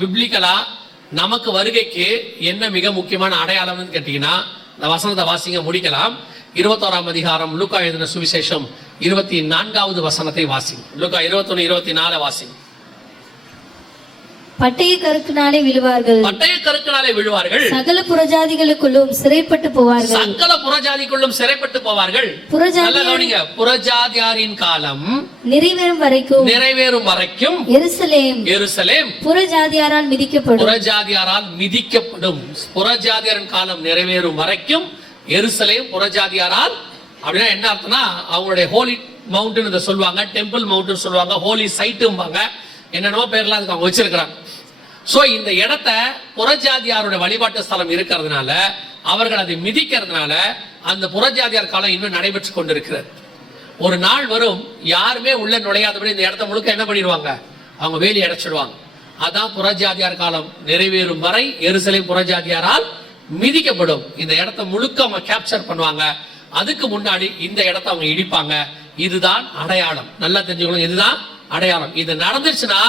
பிப்ளிக்கலா நமக்கு வருகைக்கு என்ன மிக முக்கியமான அடையாளம்னு கேட்டீங்கன்னா, இந்த வசனத்தை வாசிங்க, முடிக்கலாம். 21ஆம் அதிகாரம் லூக்கா எழுதின சுவிசேஷம் 24வது வசனத்தை வாசிங்க. லூக்கா 21:24 வாசிங்க. பட்டய கருக்கினாலே விழுவார்கள், பட்டய கருக்கினாலே விழுவார்கள், சகல புறஜாதிகளுக்குள்ளும் சிறைப்பட்டு போவார்கள், சகல புறஜாதிக்குள்ளும் சிறைப்பட்டு போவார்கள். புறஜாதியாரின் காலம் நிறைவேறும் வரைக்கும் எருசலேம் புறஜாதியாரால் மிதிக்கப்படும். புறஜாதியாரின் காலம் நிறைவேறும் வரைக்கும் எருசலேம் புறஜாதியாரால். அப்படின்னா என்ன அர்த்தம்னா, அவங்களுடைய ஹோலி மவுண்டன் சொல்லுவாங்க, டெம்பிள் மவுண்டன் சொல்லுவாங்க, ஹோலி சைட்டும்பாங்க, என்னென்னமோ பேர்லாம் அதுக்கு அவங்க வச்சிருக்கிறாங்க. சோ இந்த இடத்த புறஜாதியாருடைய வழிபாட்டு ஸ்தலம் இருக்கிறதுனால, அவர்கள் அதை மிதிக்கிறதுனால அந்த புறஜாதியார் காலம் இன்னும் நடைபெற்று கொண்டிருக்கிறது. ஒரு நாள் வரும், யாருமே உள்ள நுழையாதபடி இந்த இடத்த முழுக்க என்ன பண்ணிடுவாங்க, அவங்க வேலி அடைச்சிடுவாங்க. அதான் புறஜாதியார் காலம் நிறைவேறும் வரை எருசலேம் புறஜாதியாரால் மிதிக்கப்படும். இந்த இடத்த முழுக்க அவங்க கேப்சர் பண்ணுவாங்க. அதுக்கு முன்னாடி இந்த இடத்த அவங்க இடிப்பாங்க. இதுதான் அடையாளம். நல்லா தெரிஞ்சுக்கணும், இதுதான் அடையாளம். இது நடந்துச்சுன்னா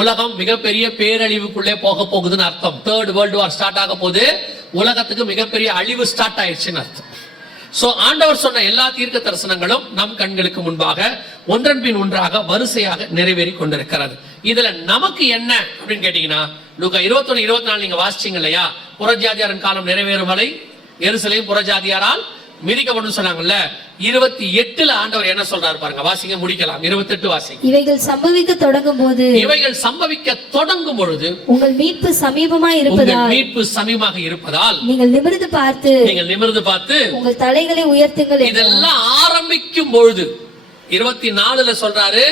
உலகம் மிகப்பெரிய பேரழிவுக்குள்ளே போக போகுதுன்னு அர்த்தம். 3rd வேர்ல்டு வார் ஸ்டார்ட் ஆக போது, உலகத்துக்கு மிகப்பெரிய அழிவு ஸ்டார்ட் ஆயிடுச்சுன்னு அர்த்தம். சோ ஆண்டவர் சொன்ன எல்லா தீர்க்க தரிசனங்களும் நம் கண்களுக்கு முன்பாக ஒன்றன் பின் ஒன்றாக வரிசையாக நிறைவேறி கொண்டிருக்கிறது. இதுல நமக்கு என்ன அப்படின்னு கேட்டீங்கன்னா, லூக்கா 21:24 நீங்க வாசிச்சீங்க இல்லையா, புறஜாதியாரின் காலம் நிறைவேறும் வரை எருசலேம் புறஜாதியாரால் மிதிக்கப்படும் சொன்னாங்கல்ல. 28ல ஆண்டவர் என்ன சொல்றாரு பாருங்க, வாசிங்க, முடிக்கலாம். 28 வாசிங்க. இவைகள் சம்பவிக்க தொடங்கும் பொழுது உங்கள் மீட்பு சமீபமாக இருப்பதால் நீங்கள் நிமிர்ந்து பார்த்து உங்கள் தலைகளை உயர்த்துங்கள். இதெல்லாம் ஆரம்பிக்கும் பொழுது 24ல சொல்றாரு,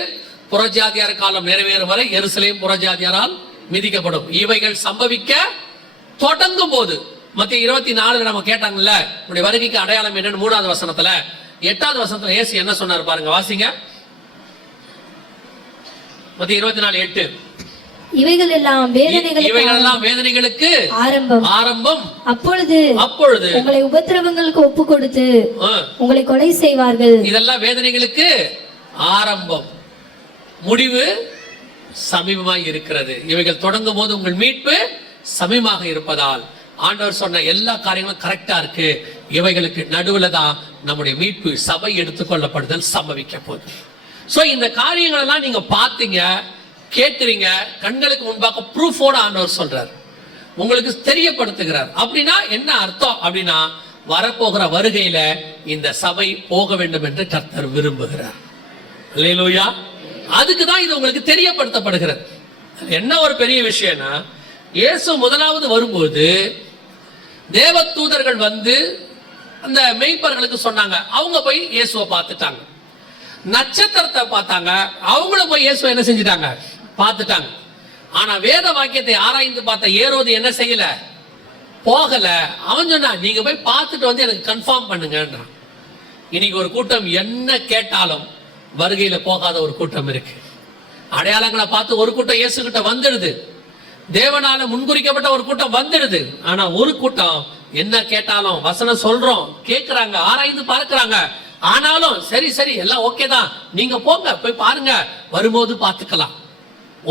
புறஜாதியார் காலம் நிறைவேறும் வரை எருசலேம் புறஜாதியாரால் மிதிக்கப்படும். இவைகள் சம்பவிக்க தொடங்கும் போது. மத்திய 24 நம்ம கேட்டாங்கல்ல, உடைய வருகைக்கு அடையாளம் என்னன்னு 3வது வசனத்துல. 8வது வசனத்துல இயேசு என்ன சொன்னார் பாருங்க, வாசிங்க. மத்திய 24:8. இவைகள் எல்லாம் வேதனைகளுக்கு ஆரம்பம். அப்பொழுது உங்களை உபத்திரவங்களுக்கு ஒப்பு கொடுத்து உங்களை கொலை செய்வார்கள். இதெல்லாம் வேதனைகளுக்கு ஆரம்பம், முடிவு சமீபமாய் இருக்கிறது. இவைகள் தொடங்கும் போது உங்கள் மீட்பு சமீபமாக இருப்பதால் ஆண்டவர் சொன்ன எல்லா காரியங்களும் கரெக்டா இருக்கு. இவைகளுக்கு நடுவுல தான் நம்முடைய மீட்பு, சபை எடுத்துக்கொள்ளப்படுதல் சம்பவிக்க போகுது. சோ இந்த காரியங்கள் எல்லாம் நீங்க பாத்தீங்க, கேட்கிறீங்க, கண்களுக்கு முன்பாக ப்ரூஃபோட ஆண்டவர் சொல்றார், உங்களுக்கு தெரியப்படுத்துகிறார். அப்படின்னா என்ன அர்த்தம் அப்படின்னா, வரப்போகிற வருகையில இந்த சபை போக வேண்டும் என்று கர்த்தர் விரும்புகிறார். அல்லேலூயா. அதுக்குதான் இது உங்களுக்கு தெரியப்படுத்தப்படுகிறது. என்ன ஒரு பெரிய விஷயம்னா, இயேசு முதலாவது வரும்போது தேவ தூதர்கள் வந்து அந்த மெய்ப்பர்களுக்கு சொன்னாங்க. அவங்க போய் இயேசுவை பார்த்துட்டாங்க. நட்சத்திரத்தை பார்த்தாங்க. அவங்களும் போய் இயேசுவை என்ன செஞ்சிட்டாங்க, பார்த்துட்டாங்க. ஆனா வேத வாக்கியத்தை ஆராய்ந்து பார்த்த ஏரோது என்ன செய்யல, போகல. அவன் சொன்னா, நீங்க போய் பார்த்துட்டு வந்து எனக்கு கன்ஃபார்ம் பண்ணுங்கன்றான். இன்னைக்கு ஒரு கூட்டம் என்ன கேட்டாலும் வருகையில போகாத ஒரு கூட்டம் இருக்கு. அடையாளங்களை பார்த்து ஒரு கூட்டம் இயேசு கிட்ட வந்துடுது, தேவனால முன்குறிக்கப்பட்ட ஒரு கூட்டம் வந்துடுது. ஆனா ஒரு கூட்டம் என்ன கேட்டாலும் வசனம் சொல்றோம், கேட்கிறாங்க, ஆராய்ந்து பார்க்கிறாங்க. ஆனாலும் சரி எல்லாம் ஓகே தான், நீங்க போங்க, போய் பாருங்க, வரும்போது பார்த்துக்கலாம்.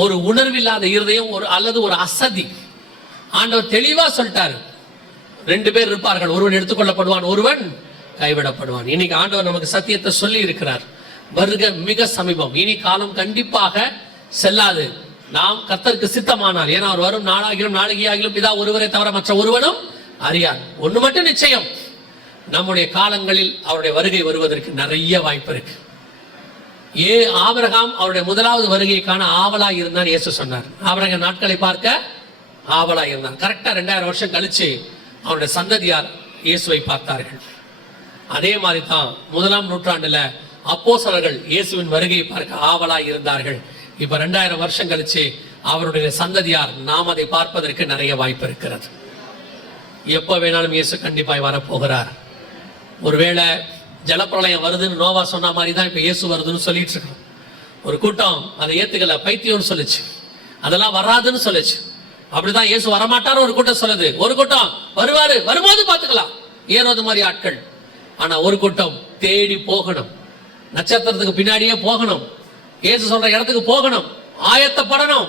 ஒரு உணர்வில்லாத இருதயம், அல்லது ஒரு அசதி. ஆண்டவர் தெளிவா சொல்லிட்டாரு, 2 பேர் இருப்பார்கள், ஒருவன் எடுத்துக்கொள்ளப்படுவான், ஒருவன் கைவிடப்படுவான். இன்னைக்கு ஆண்டவர் நமக்கு சத்தியத்தை சொல்லி இருக்கிறார். வருகை மிக சமீபம். இனி காலம் கண்டிப்பாக செல்லாது. நாம் கர்த்தருக்கு சித்தமானால், ஏன்னா அவர் வரும் நாளாகிலும் நாளிகையாகிலும் பிதா ஒருவரை தவிர மற்ற ஒருவனும் அறியான். ஒண்ணு மட்டும் நிச்சயம், நம்முடைய காலங்களில் அவருடைய வருகை வருவதற்கு நிறைய வாய்ப்பு இருக்கு. ஆபிரகாம் அவருடைய முதலாவது வருகைக்கான ஆவலாய் இருந்தான். இயேசு சொன்னார், ஆபிரகாம் நாட்களை பார்க்க ஆவலாய் இருந்தான். கரெக்டா 2000 வருஷம் கழிச்சு அவருடைய சந்ததியார் இயேசுவை பார்த்தார்கள். அதே மாதிரி தான் 1ஆம் நூற்றாண்டுல அப்போஸ்தலர்கள் இயேசுவின் வருகையை பார்க்க ஆவலாய் இருந்தார்கள். இப்ப 2000 வருஷம் கழிச்சு அவருடைய சந்ததியார் நாம் அதை பார்ப்பதற்கு நிறைய வாய்ப்பு இருக்கிறது. எப்ப வேணாலும் இயேசு கண்டிப்பாய் வரப்போகிறார். ஒருவேளை ஜலப்பிரளயம் வருதுன்னு நோவா சொன்ன மாதிரி தான் இப்ப இயேசு வருதுன்னு சொல்லிட்டு இருக்கோம். ஒரு கூட்டம் அதை ஏத்துக்கல, பைத்தியம்னு சொல்லுச்சு, அதெல்லாம் வராதுன்னு சொல்லுச்சு. அப்படிதான் இயேசு வரமாட்டாரு ஒரு கூட்டம் சொல்லுது. ஒரு கூட்டம் வருவாரு, வரும்போது பார்த்துக்கலாம், ஏரோது மாதிரி ஆட்கள். ஆனா ஒரு கூட்டம் தேடி போகணும், நட்சத்திரத்துக்கு பின்னாடியே போகணும், இயேசு சொல்ற இடத்துக்கு போகணும், ஆயத்தப்படணும்,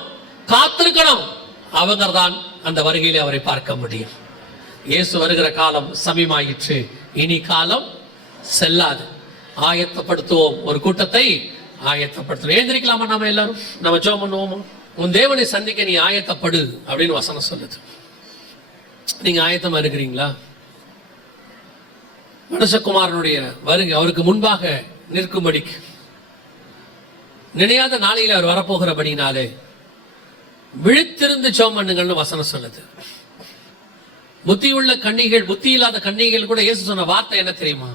காத்திருக்கணும். அவங்க தான் அந்த வருகையிலே அவரை பார்க்க முடியும். இயேசு வருகிற காலம் சமீபமாயிற்று, இனி காலம் செல்லாது. ஆயத்தப்படுத்துவோம், ஒரு கூட்டத்தை ஆயத்தப்படுத்துவோம். எழுந்திருக்கலாமா? நாம எல்லாரும் நம்ம ஜெபம் பண்ணுவோமா? உன் தேவனை சந்திக்க நீ ஆயத்தப்படு அப்படின்னு வசனம் சொல்லுது. நீங்க ஆயத்தமா இருக்கிறீங்களா? மனுஷகுமாரனுடைய வருகை அவருக்கு முன்பாக நிற்கும்படிக்கு நினையாத நாளையில அவர் வரப்போகிறபடினாலே விழித்திருந்து ஜெபம் பண்ணுங்கள்னு வசனம் சொல்லுது. புத்தியுள்ள கன்னிகள், புத்தி இல்லாத கன்னிகள் கூட இயேசு சொன்ன வார்த்தை என்ன தெரியுமா?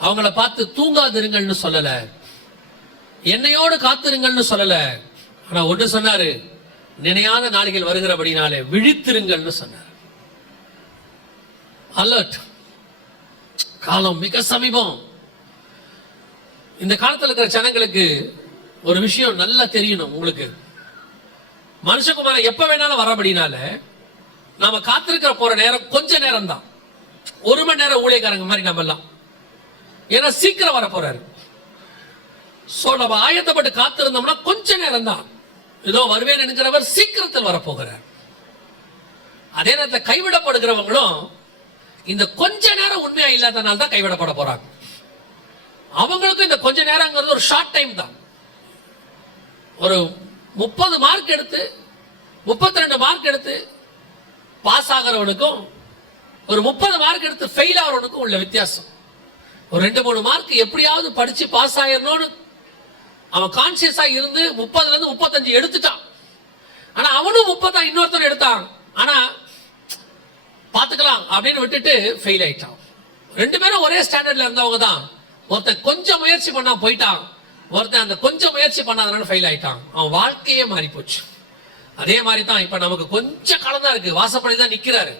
அவங்கள பார்த்து தூங்காதிருங்கள்னு சொல்லல, என்னையோடு காத்திருங்கள்னு சொல்லல. ஆனா ஒன்று சொன்னாரு, நினையாத நாளிகள் வருகிறபடினாலே விழித்திருங்கள்னு சொன்னார். அலர்ட். காலம் மிக சமீபம். இந்த காலத்துல இருக்கிற ஜனங்களுக்கு ஒரு விஷயம் நல்லா தெரியணும். உங்களுக்கு மனுஷகுமாரன் எப்ப வேணாலும் வரபடினால நாம காத்திருக்கிற போற நேரம் கொஞ்ச நேரம் தான். 1 மணி நேரம் ஊழியக்காரங்க மாதிரி நம்ம எல்லாம், ஏன்னா சீக்கிரம் வர போறாரு. சோ நம்ம ஆயத்தப்பட்டு காத்திருந்தோம்னா கொஞ்ச நேரம் தான். ஏதோ வருவேன் என்கிறவர் சீக்கிரத்தில் வரப்போகிறார். அதே நேரத்தில் கைவிடப்படுகிறவங்களும் இந்த கொஞ்ச நேரம் உண்மையா இல்லாதனால தான் கைவிடப்பட போறாங்க. அவங்களுக்கும் இந்த கொஞ்ச நேரங்கிறது ஒரு ஷார்ட் டைம் தான். ஒரு 30 மார்க் எடுத்து 32 மார்க் எடுத்து பாஸ் ஆகிறவனுக்கும் ஒரு 30 மார்க் எடுத்து ஃபெயில் ஆகிறவனுக்கும் உள்ள வித்தியாசம். ஒரு 2-3 மார்க் எப்படியாவது படிச்சு பாஸ் ஆயிரணும்னு அவன் கான்சியஸா இருந்து 30ல இருந்து 35 எடுத்துட்டான். ஆனா அவனும் 30 இன்னொருத்தன் எடுத்தான். ஆனா பாத்துக்கலாம் அப்படின்னு விட்டுட்டு ஃபெயில் ஆயிட்டான். 2 பேரும் ஒரே ஸ்டாண்டர்ட்ல இருந்தவங்க தான். ஒருத்தன் கொஞ்சம் முயற்சி பண்ணா போயிட்டான், ஒருத்தன் அந்த கொஞ்சம் முயற்சி பண்ணாதனால ஃபெயில் ஆயிட்டான். அவன் வாழ்க்கையே மாறி போச்சு. அதே மாதிரி தான் இப்ப நமக்கு கொஞ்சம் காலம் தான் இருக்கு. வாசப்படி தான் நிக்கிறாரு.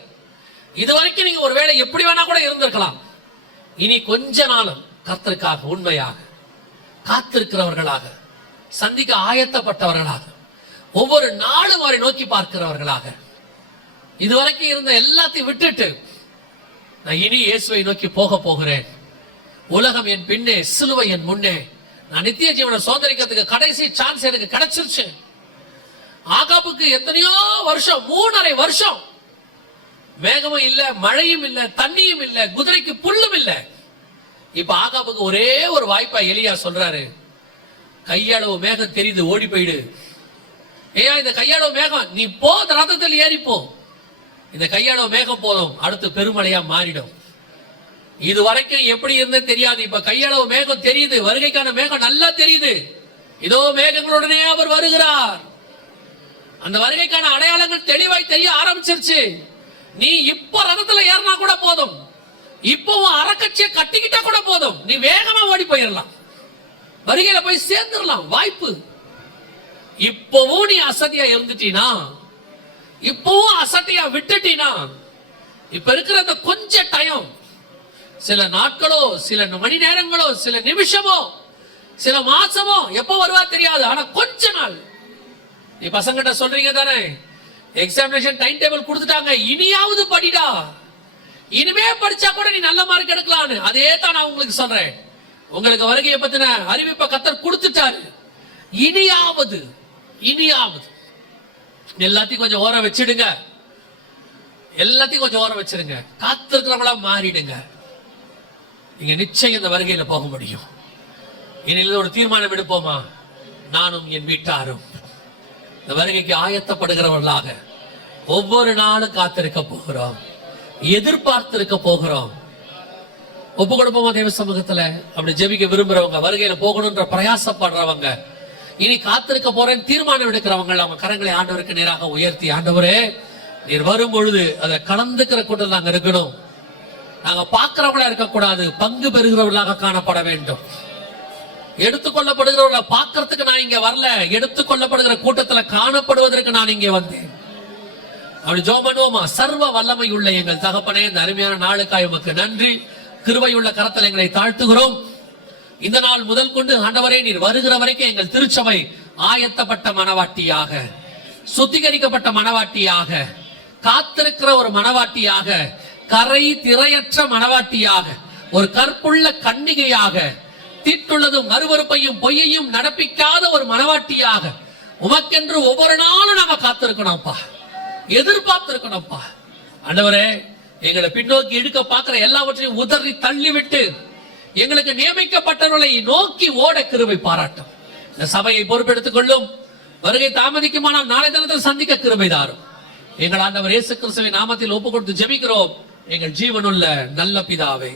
இது வரைக்கும் நீங்க ஒரு வேளை எப்படி வேணா கூட இருந்திருக்கலாம். இனி கொஞ்ச நாளும் கர்த்தருக்காக உண்மையாக காத்திருக்கிறவர்களாக, சந்திக்க ஆயத்தப்பட்டவர்களாக, ஒவ்வொரு நாளும் அவரை நோக்கி பார்க்கிறவர்களாக, இதுவரைக்கும் இருந்த எல்லாத்தையும் விட்டுட்டு நான் இனி இயேசுவை நோக்கி போக போகிறேன். உலகம் என் பின்னே, சிலுவை என் முன்னே. நான் நித்திய ஜீவனை சோதரிக்கிறதுக்கு கடைசி சான்ஸ் எனக்கு கிடைச்சிருச்சு. ஆகாபுக்கு எத்தனையோ வருஷம், 3.5 வருஷம் மேகமும் இல்ல, மழையும் இல்ல, தண்ணியும் இல்ல, குதிரைக்கு புல்லும் இல்ல. இப்ப ஆகாபுக்கு ஒரே ஒரு வாய்ப்பா எலியா சொல்றாரு, கையளவு மேகம் தெரியுது, ஓடி போயிடு. ஏன் இந்த கையளவு மேகம், நீ போ, ரதத்தில் ஏறிப்போ. இந்த கையளவு மேகம் போதும், அடுத்து பெருமழையா மாறிடும். இது வரைக்கும் எப்படி இருந்தே தெரியாது. இப்ப கையளவு மேகம் தெரியுது, வருகைக்கான மேகம் நல்லா தெரியுது. இதோ மேகங்களுடனே அவர் வருகிறார். அந்த வருகைக்கான அடையாளங்கள் தெளிவாய் தெரிய ஆரம்பிச்சிருச்சு. நீ இப்ப ரதத்துல ஏறினா கூட போதும், இப்பவும் அறக்கட்சியை கட்டிக்கிட்டா கூட போதும், நீ வேகமா ஓடி போயிடலாம், வருகையில போய் சேர்ந்துடலாம். வாய்ப்பு. இப்பவும் நீ அசதியா இருந்துட்டீனா, இப்பவும் அசதியா விட்டுட்டீனா, இப்ப இருக்கிற அந்த கொஞ்ச டைம், சில நாட்களோ, சில மணி நேரங்களோ, சில நிமிஷமோ, சில மாசமோ, எப்ப வருவா தெரியாது. ஆனா கொஞ்ச நாள் நீ பசங்கிட்ட சொல்றீங்க தானே, எக்ஸாமினேஷன் டைம் டேபிள் கொடுத்துட்டாங்க, இனியாவது படிடா, இனிமே படிச்சா கூட நீ நல்ல மார்க் எடுக்கலான்னு. அதே தான் நான் உங்களுக்கு சொல்றேன். உங்களுக்கு வருகையை பத்தின அறிவிப்பை கர்த்தர் கொடுத்துட்டாரு. இனியாவது எல்லாத்தையும் கொஞ்சம் ஓரம் வச்சிடுங்க, எல்லாத்தையும் கொஞ்சம் ஓரம் வச்சிடுங்க, காத்திருக்கிறவங்களா மாறிடுங்க. நீங்க நிச்சயம் இந்த வருகையில போக முடியும். இனில ஒரு தீர்மானம் எடுப்போமா? நானும் என் வீட்டாரும் இந்த வருகைக்கு ஆயத்தப்படுகிறவர்களாக ஒவ்வொரு நாளும் காத்திருக்க போகிறோம், எதிர்பார்த்திருக்க போகிறோம். ஒப்பு கொடுப்போமா தேவ சமூகத்துல? அப்படி ஜெபிக்க விரும்புறவங்க, வருகையில போகணும்ன்ற பிரயாசப்படுறவங்க, இனி காத்திருக்க போறேன் தீர்மானம் எடுக்கிறவங்க, அவங்க கரங்களை ஆண்டவருக்கு நேராக உயர்த்தி, ஆண்டவரே நீர் வரும் பொழுது அதை கலந்துக்கிற கூட்டம் நாங்க இருக்கணும். நாங்க பார்க்கிறவங்களா இருக்கக்கூடாது, பங்கு பெறுகிறவர்களாக காணப்பட வேண்டும். எடுத்துக்கொள்ளப்படுகிறவர்களை பார்க்கறதுக்கு நான் இங்க வரல, எடுத்துக்கொள்ளப்படுகிற கூட்டத்துல காணப்படுவதற்கு நான் இங்கே வந்தேன். அப்படி ஜெபம் பண்ணுவோமா? சர்வ வல்லமை உள்ள எங்கள் தகப்பனே, இந்த அருமையான நாளுக்காய் உமக்கு நன்றி. கிருபையுள்ள கரத்தில் எங்களை தாழ்த்துகிறோம். இந்த நாள் முதல் கொண்டு ஆண்டவரே நீர் வருகிற வரைக்கும் எங்கள் திருச்சபை ஆயத்தப்பட்ட மனவாட்டியாக, சுத்திகரிக்கப்பட்ட மனவாட்டியாக, காத்திருக்கிற ஒரு மனவாட்டியாக, கரை திரையற்ற மனவாட்டியாக, ஒரு கற்புள்ள கன்னிகையாக, தீட்டுள்ளதும் மறுவறுப்பையும் பொய்யையும் நடப்பிக்காத ஒரு மனவாட்டியாக, உமக்கென்று ஒவ்வொரு நாளும் நாம காத்திருக்கணும்ப்பா, எதிர்பார்த்திருக்கணும்ப்பா. ஆண்டவரே, எங்களை பின்னோக்கி இழுக்க பார்க்கிற எல்லாவற்றையும் உதறி தள்ளிவிட்டு எங்களுக்கு நியமிக்கப்பட்டவர்களை நோக்கி ஓட கிருபை பாராட்டும். இந்த சபையை பொறுப்பெடுத்துக் கொள்ளும். வருகை தாமதிக்குமானால் நாளை தினத்தில் சந்திக்க கிருபை தாரும். எங்கள் ஆண்டவர் இயேசு கிறிஸ்துவின் நாமத்தில் ஒப்பு கொடுத்து ஜெபிக்கிறோம், எங்கள் ஜீவனுள்ள நல்ல பிதாவே.